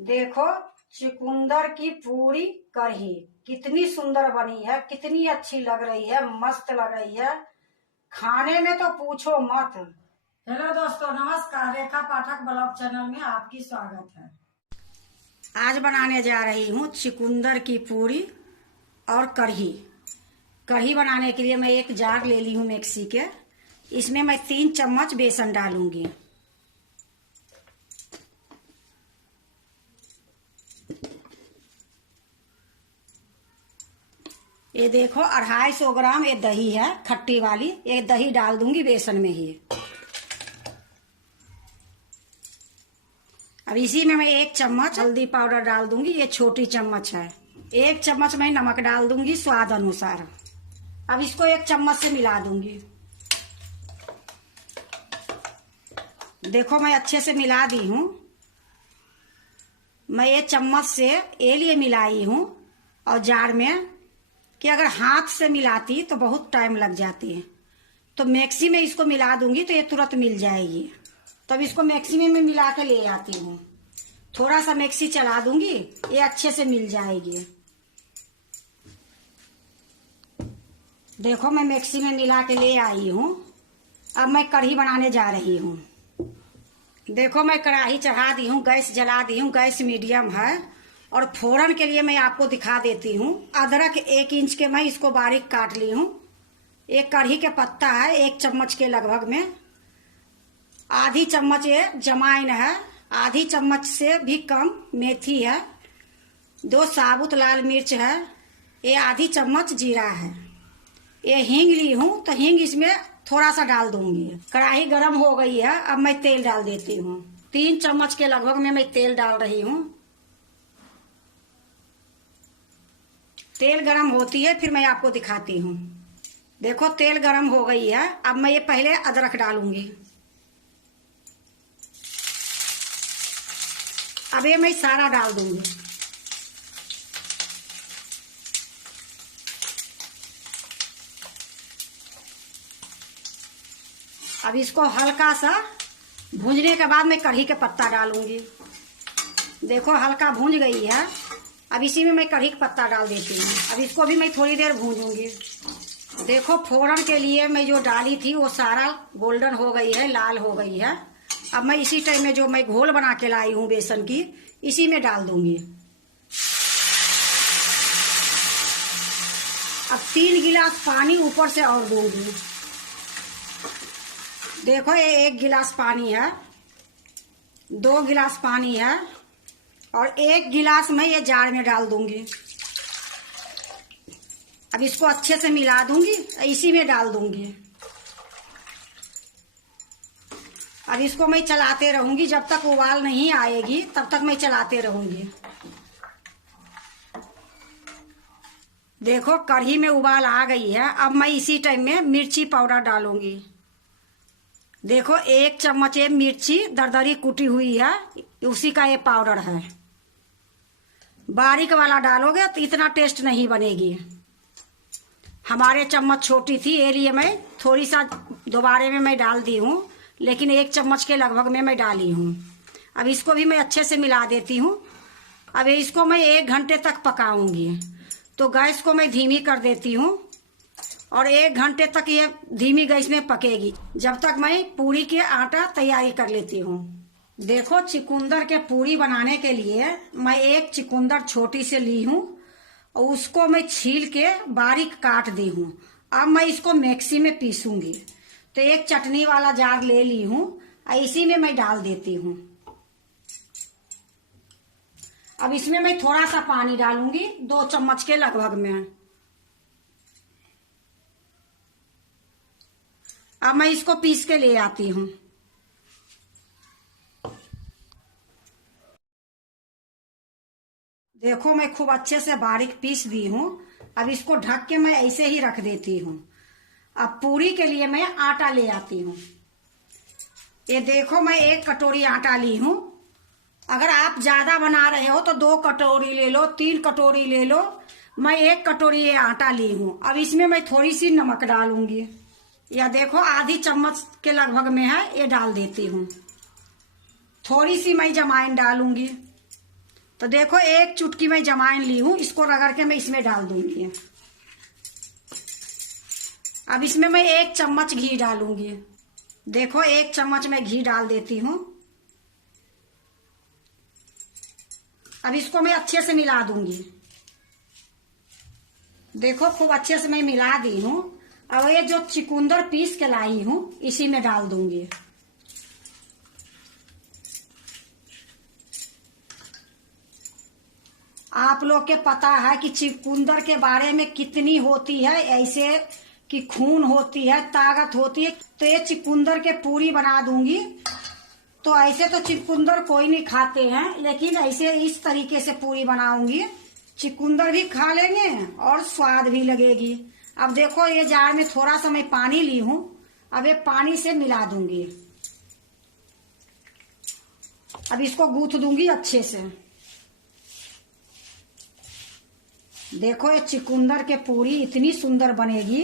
देखो, चुकंदर की पूरी कढ़ी कितनी सुंदर बनी है, कितनी अच्छी लग रही है, मस्त लग रही है। खाने में तो पूछो मत। हेलो दोस्तों, नमस्कार। रेखा पाठक ब्लॉग चैनल में आपकी स्वागत है। आज बनाने जा रही हूँ चुकंदर की पूरी और कढ़ी। कढ़ी बनाने के लिए मैं एक जार ले ली हूँ मिक्सी के। इसमें मैं 3 चम्मच बेसन डालूंगी। ये देखो 250 ग्राम ये दही है, खट्टी वाली। ये दही डाल दूंगी बेसन में ही। अब इसी में मैं 1 चम्मच हल्दी पाउडर डाल दूंगी, ये छोटी चम्मच है। 1 चम्मच मैं नमक डाल दूंगी स्वाद अनुसार। अब इसको 1 चम्मच से मिला दूंगी। देखो मैं अच्छे से मिला दी हूँ। मैं ये चम्मच से ये लिए मिलाई हूँ और जार में कि अगर हाथ से मिलाती तो बहुत टाइम लग जाती है, तो मिक्सी में इसको मिला दूंगी तो ये तुरंत मिल जाएगी। तब इसको मिक्सी में मिला के ले आती हूँ। थोड़ा सा मिक्सी चला दूंगी, ये अच्छे से मिल जाएगी। देखो मैं मिक्सी में मिला के ले आई हूँ। अब मैं कढ़ी बनाने जा रही हूँ। देखो मैं कढ़ाई चढ़ा दी हूँ, गैस जला दी हूँ। गैस मीडियम है। और फोरन के लिए मैं आपको दिखा देती हूँ। अदरक 1 इंच के मैं इसको बारीक काट ली हूँ। एक कढ़ी के पत्ता है 1 चम्मच के लगभग में। आधी चम्मच ये जमाइन है। आधी चम्मच से भी कम मेथी है। 2 साबुत लाल मिर्च है। ये आधी चम्मच जीरा है। ये हींग ली हूँ, तो हींग इसमें थोड़ा सा डाल दूंगी। कढ़ाई गर्म हो गई है। अब मैं तेल डाल देती हूँ। 3 चम्मच के लगभग में मैं तेल डाल रही हूँ। तेल गरम होती है फिर मैं आपको दिखाती हूँ। देखो तेल गरम हो गई है। अब मैं ये पहले अदरक डालूंगी। अब ये मैं सारा डाल दूंगी। अब इसको हल्का सा भूंजने के बाद मैं कढ़ी के पत्ता डालूंगी। देखो हल्का भूंज गई है। अब इसी में मैं कढ़ी का पत्ता डाल देती हूँ। अब इसको भी मैं थोड़ी देर भूंजूंगी। देखो फोरन के लिए मैं जो डाली थी वो सारा गोल्डन हो गई है, लाल हो गई है। अब मैं इसी टाइम में जो मैं घोल बना के लाई हूँ बेसन की, इसी में डाल दूंगी। अब 3 गिलास पानी ऊपर से और दूंगी। देखो ये 1 गिलास पानी है, 2 गिलास पानी है और 1 गिलास मैं ये जार में डाल दूंगी। अब इसको अच्छे से मिला दूंगी, इसी में डाल दूंगी। अब इसको मैं चलाते रहूंगी जब तक उबाल नहीं आएगी, तब तक मैं चलाते रहूंगी। देखो कढ़ी में उबाल आ गई है। अब मैं इसी टाइम में मिर्ची पाउडर डालूंगी। देखो 1 चम्मच ये मिर्ची दरदरी कुटी हुई है, उसी का ये पाउडर है। बारीक वाला डालोगे तो इतना टेस्ट नहीं बनेगी। हमारे चम्मच छोटी थी, ये लिए मैं थोड़ी सा दोबारे में मैं डाल दी हूँ, लेकिन 1 चम्मच के लगभग में मैं डाली हूँ। अब इसको भी मैं अच्छे से मिला देती हूँ। अब इसको मैं 1 घंटे तक पकाऊंगी। तो गैस को मैं धीमी कर देती हूँ और 1 घंटे तक ये धीमी गैस में पकेगी, जब तक मैं पूरी के आटा तैयारी कर लेती हूँ। देखो चुकंदर के पूरी बनाने के लिए मैं 1 चुकंदर छोटी से ली हूँ और उसको मैं छील के बारीक काट दी हूँ। अब मैं इसको मिक्सी में पीसूंगी। तो 1 चटनी वाला जार ले ली हूँ और इसी में मैं डाल देती हूँ। अब इसमें मैं थोड़ा सा पानी डालूंगी, 2 चम्मच के लगभग में। अब मैं इसको पीस के ले आती हूँ। देखो मैं खूब अच्छे से बारीक पीस दी हूँ। अब इसको ढक के मैं ऐसे ही रख देती हूँ। अब पूरी के लिए मैं आटा ले आती हूँ। ये देखो मैं 1 कटोरी आटा ली हूँ। अगर आप ज्यादा बना रहे हो तो 2 कटोरी ले लो, 3 कटोरी ले लो। मैं 1 कटोरी ये आटा ली हूँ। अब इसमें मैं थोड़ी सी नमक डालूंगी। या देखो आधी चम्मच के लगभग में है, ये डाल देती हूँ। थोड़ी सी मैं जमाइन डालूंगी। तो देखो एक चुटकी मैं जमाइन ली हूं, इसको रगड़ के मैं इसमें डाल दूंगी। अब इसमें मैं 1 चम्मच घी डालूंगी। देखो 1 चम्मच मैं घी डाल देती हूँ। अब इसको मैं अच्छे से मिला दूंगी। देखो खूब अच्छे से मैं मिला दी हूँ। अब ये जो चुकंदर पीस के लाई हूँ इसी में डाल दूंगी। आप लोग के पता है कि चुकंदर के बारे में कितनी होती है, ऐसे कि खून होती है, ताकत होती है। तो ये चुकंदर के पूरी बना दूंगी। तो ऐसे तो चुकंदर कोई नहीं खाते हैं, लेकिन ऐसे इस तरीके से पूरी बनाऊंगी। चुकंदर भी खा लेंगे और स्वाद भी लगेगी। अब देखो ये जार में थोड़ा सा मैं पानी ली हूं। अब ये पानी से मिला दूंगी। अब इसको गूंथ दूंगी अच्छे से। देखो ये चुकंदर के पूरी इतनी सुंदर बनेगी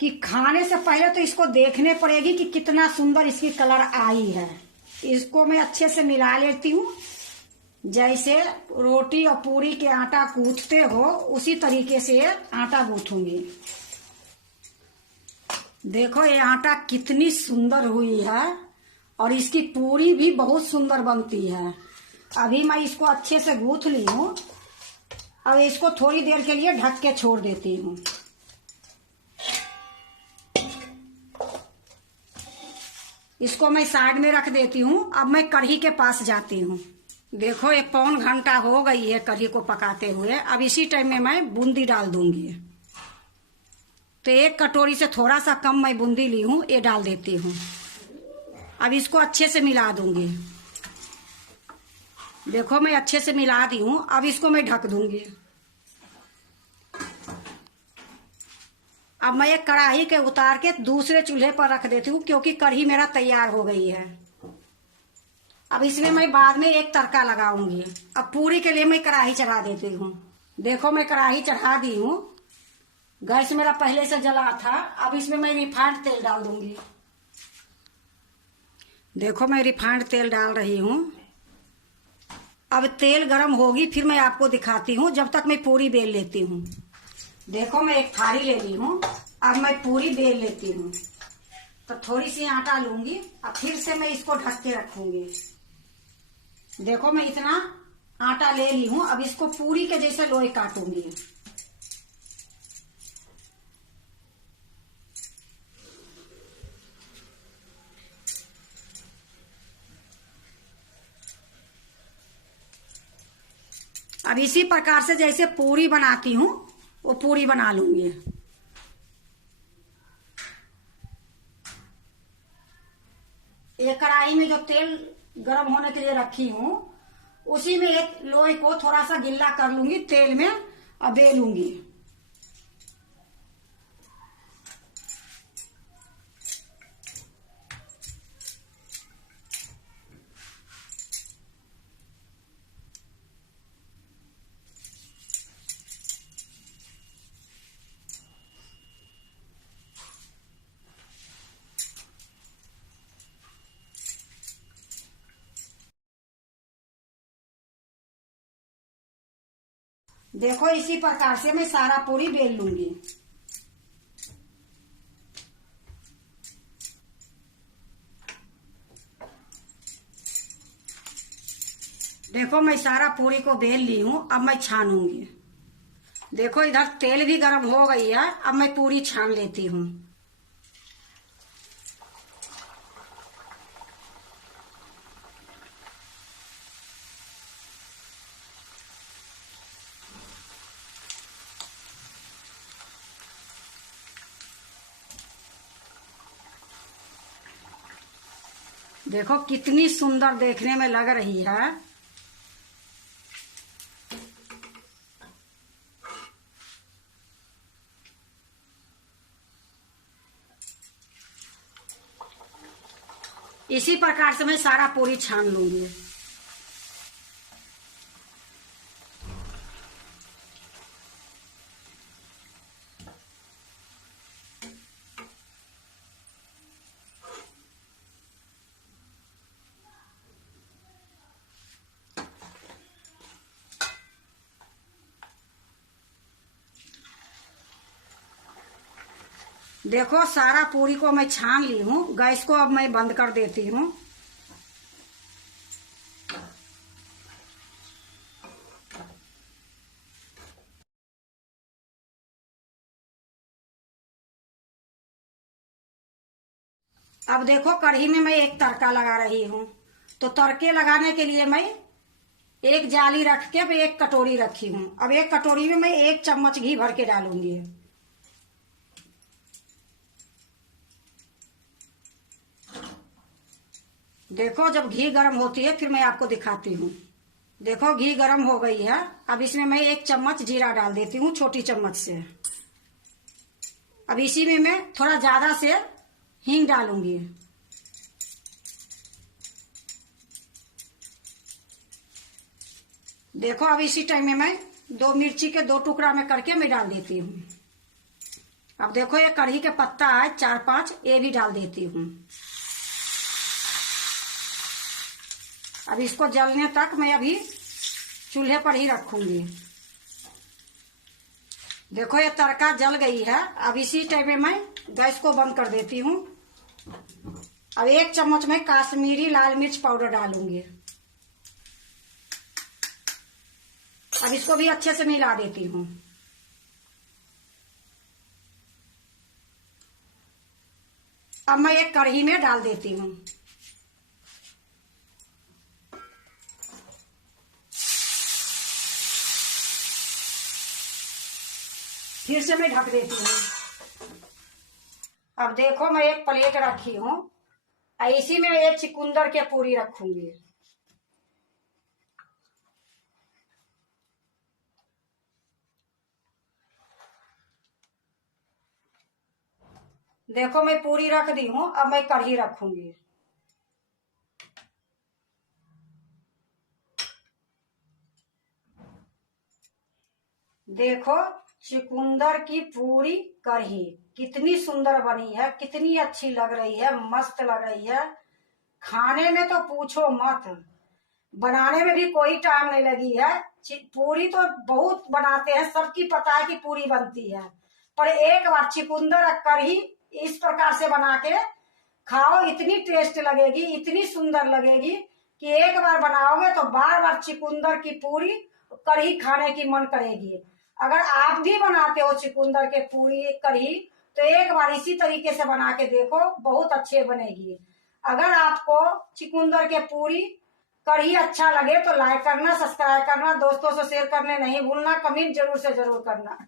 कि खाने से पहले तो इसको देखने पड़ेगी कि कितना सुंदर इसकी कलर आई है। इसको मैं अच्छे से मिला लेती हूँ। जैसे रोटी और पूरी के आटा गूंथते हो उसी तरीके से ये आटा गूंथूंगी। देखो ये आटा कितनी सुंदर हुई है और इसकी पूरी भी बहुत सुंदर बनती है। अभी मैं इसको अच्छे से गूंथ ली हूँ। अब इसको थोड़ी देर के लिए ढक के छोड़ देती हूँ। इसको मैं साइड में रख देती हूँ। अब मैं कढ़ी के पास जाती हूँ। देखो 1 पौन घंटा हो गई है कढ़ी को पकाते हुए। अब इसी टाइम में मैं बूंदी डाल दूंगी। तो 1 कटोरी से थोड़ा सा कम मैं बूंदी ली हूँ, ये डाल देती हूँ। अब इसको अच्छे से मिला दूंगी। देखो मैं अच्छे से मिला दी हूँ। अब इसको मैं ढक दूंगी। अब मैं एक कढ़ाई के उतार के दूसरे चूल्हे पर रख देती हूँ, क्योंकि कढ़ी मेरा तैयार हो गई है। अब इसमें मैं बाद में एक तड़का लगाऊंगी। अब पूरी के लिए मैं कढ़ाई चढ़ा देती हूँ। देखो मैं कढ़ाई चढ़ा दी हूँ। गैस मेरा पहले से जला था। अब इसमें मैं रिफाइंड तेल डाल दूंगी। देखो मैं रिफाइंड तेल डाल रही हूँ। अब तेल गरम होगी फिर मैं आपको दिखाती हूँ। जब तक मैं पूरी बेल लेती हूँ। देखो मैं एक थाली ले ली हूँ। अब मैं पूरी बेल लेती हूँ। तो थोड़ी सी आटा लूंगी। अब फिर से मैं इसको ढक के रखूंगी। देखो मैं इतना आटा ले ली हूँ। अब इसको पूरी के जैसे लोई काटूंगी। अब इसी प्रकार से जैसे पूरी बनाती हूँ वो पूरी बना लूंगी। ये कढ़ाई में जो तेल गरम होने के लिए रखी हूँ उसी में एक लोई को थोड़ा सा गिल्ला कर लूंगी तेल में और बेलूंगी। देखो इसी प्रकार से मैं सारा पूरी बेल लूंगी। देखो मैं सारा पूरी को बेल ली हूँ। अब मैं छानूंगी। देखो इधर तेल भी गर्म हो गई है। अब मैं पूरी छान लेती हूँ। देखो कितनी सुंदर देखने में लग रही है। इसी प्रकार से मैं सारा पूरी छान लूंगी। देखो सारा पूरी को मैं छान ली हूँ। गैस को अब मैं बंद कर देती हूँ। अब देखो कढ़ी में मैं एक तड़का लगा रही हूँ। तो तड़के लगाने के लिए मैं एक जाली रख के अब एक कटोरी रखी हूँ। अब एक कटोरी में मैं 1 चम्मच घी भर के डालूंगी। देखो जब घी गर्म होती है फिर मैं आपको दिखाती हूँ। देखो घी गर्म हो गई है। अब इसमें मैं 1 चम्मच जीरा डाल देती हूँ छोटी चम्मच से। अब इसी में मैं थोड़ा ज्यादा से हींग डालूंगी। देखो अब इसी टाइम में मैं 2 मिर्ची के 2 टुकड़ा में करके मैं डाल देती हूँ। अब देखो ये कढ़ी के पत्ता है 4-5, ये भी डाल देती हूँ। अब इसको जलने तक मैं अभी चूल्हे पर ही रखूंगी। देखो ये तड़का जल गई है। अब इसी टाइम में मैं गैस को बंद कर देती हूँ। अब 1 चम्मच में काश्मीरी लाल मिर्च पाउडर डालूंगी। अब इसको भी अच्छे से मिला देती हूँ। अब मैं एक कढ़ी में डाल देती हूँ। फिर से मैं ढक देती हूँ। अब देखो मैं एक प्लेट रखी हूँ। इसी में एक चुकंदर के पूरी रखूंगी। देखो मैं पूरी रख दी हूँ। अब मैं कढ़ी रखूंगी। देखो चुकंदर की पूरी कढ़ी कितनी सुंदर बनी है, कितनी अच्छी लग रही है, मस्त लग रही है। खाने में तो पूछो मत, बनाने में भी कोई टाइम नहीं लगी है। पूरी तो बहुत बनाते हैं, सबकी पता है कि पूरी बनती है, पर एक बार चुकंदर और कढ़ी इस प्रकार से बना के खाओ, इतनी टेस्ट लगेगी, इतनी सुंदर लगेगी कि एक बार बनाओगे तो बार बार चुकंदर की पूरी कढ़ी खाने की मन करेगी। अगर आप भी बनाते हो चुकंदर के पूरी कढ़ी तो एक बार इसी तरीके से बना के देखो, बहुत अच्छे बनेगी। अगर आपको चुकंदर के पूरी कढ़ी अच्छा लगे तो लाइक करना, सब्सक्राइब करना, दोस्तों से शेयर करने नहीं भूलना, कमेंट जरूर से जरूर करना।